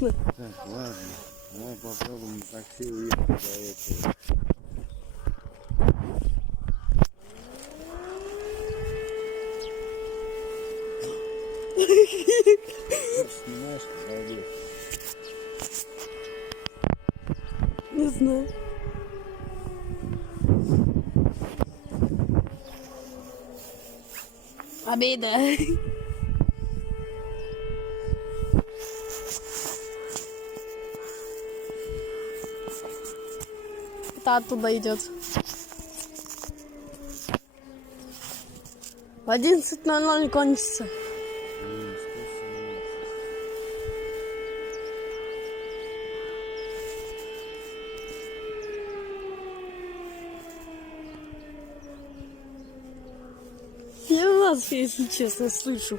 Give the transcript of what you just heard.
слышно. Так, ладно. Давай попробуем на такси уехать до этого. Снимаешь, пойдешь. Не знаю. Обида. Это оттуда идет. В 11:00 кончится. Я вас, если честно, слышу.